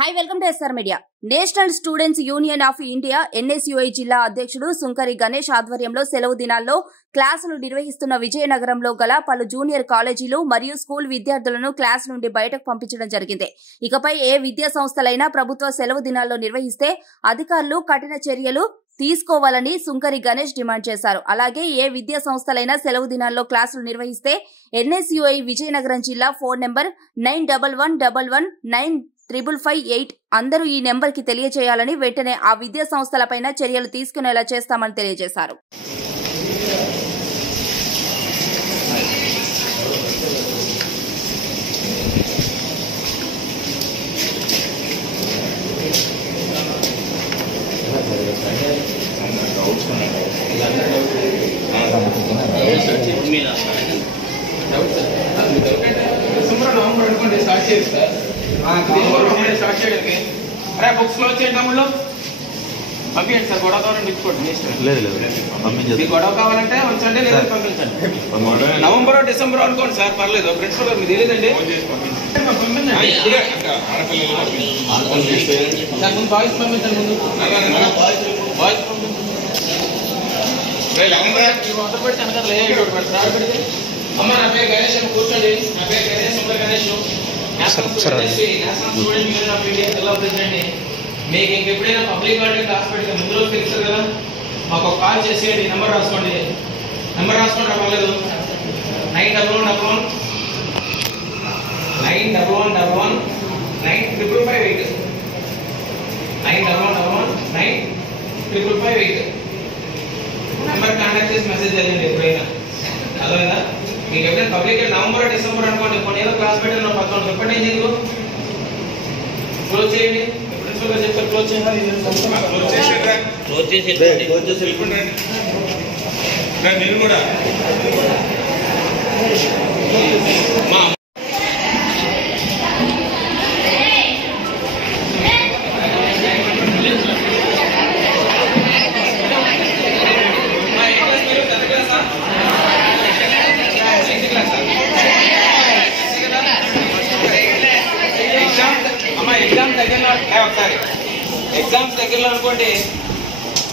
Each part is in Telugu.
Hi, welcome to SR Media. National students union of India NSUI జిల్లా అధ్యక్షుడు సుంకరి గణేష్ ఆధ్వర్యంలో సెలవు దినాల్లో క్లాసులు నిర్వహిస్తున్న విజయనగరంలో గల పలు జూనియర్ కాలేజీలు మరియు స్కూల్ విద్యార్థులను క్లాస్ నుండి బయటకు పంపించడం జరిగింది. ఇకపై ఏ విద్యా సంస్థలైనా ప్రభుత్వ సెలవు దినాల్లో నిర్వహిస్తే అధికారులు కఠిన చర్యలు తీసుకోవాలని సుంకరి గణేష్ డిమాండ్ చేశారు. అలాగే ఏ విద్యా సంస్థలైనా సెలవు దినాల్లో క్లాసులు నిర్వహిస్తే NSUI విజయనగరం జిల్లా ఫోన్ నంబర్ 91119558 అందరూ ఈ నెంబర్ కి తెలియజేయాలని వెంటనే ఆ విద్యా సంస్థలపైన చర్యలు తీసుకునేలా చేస్తామని తెలియజేశారు. అరే బుక్స్ క్లోజ్ చేయండి తమ్ముళ్ళు పంపించండి సార్ గొడవ కావాలంటే ఇచ్చుకోండి గొడవ కావాలంటే ఉంచండి లేదా పంపించండి నవంబర్ డిసెంబర్ అనుకోండి సార్ పర్లేదు ప్రిన్సిపల్ గారు మీకు తెలియదండి సార్ ముందు బాయ్స్ పంపించండి ముందు బాయ్స్ పంపించండి అమ్మ నా పేరు గణేష్ అని కూర్చోండి నా పేరు Ganesh Ganesh national student union of India జిల్లా ప్రెసిడెంట్. మీకు ఇంకెప్పుడైనా పబ్లిక్ హాలిడే క్లాస్ పెడితే ముందు రోజు తెలుస్తారు కదా, మాకు ఒక కాల్ చేసేయండి. నెంబర్ రాసుకోండి రాలేదు 9111 9111 9558 9111 నెంబర్ కాంటాక్ట్ చేసి మెసేజ్ చేయండి ఎప్పుడైనా. అదేనా మీకు ఎప్పుడైనా పబ్లిక్ నవంబర్ డిసెంబర్ అనుకోండి కొన్ని ఏదో క్లాస్ పెట్టిన పక్కన చెప్పండి ఏం చేయదు క్లోజ్ చేయండి. ప్రిన్సిపల్ గారు చెప్తారు క్లోజ్ చేయాలి నేను కూడా ఎగ్జామ్స్ దగ్గరలో అనుకోండి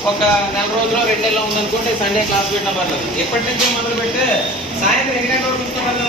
ఒక 4 రోజులు 2 నెలలు ఉందనుకోండి సండే క్లాస్ పెట్టిన పర్లేదు. ఎప్పటి నుంచి మొదలు పెడితే సాయంత్రం 8 గంటల వరకు ఉంచుకోవాలి.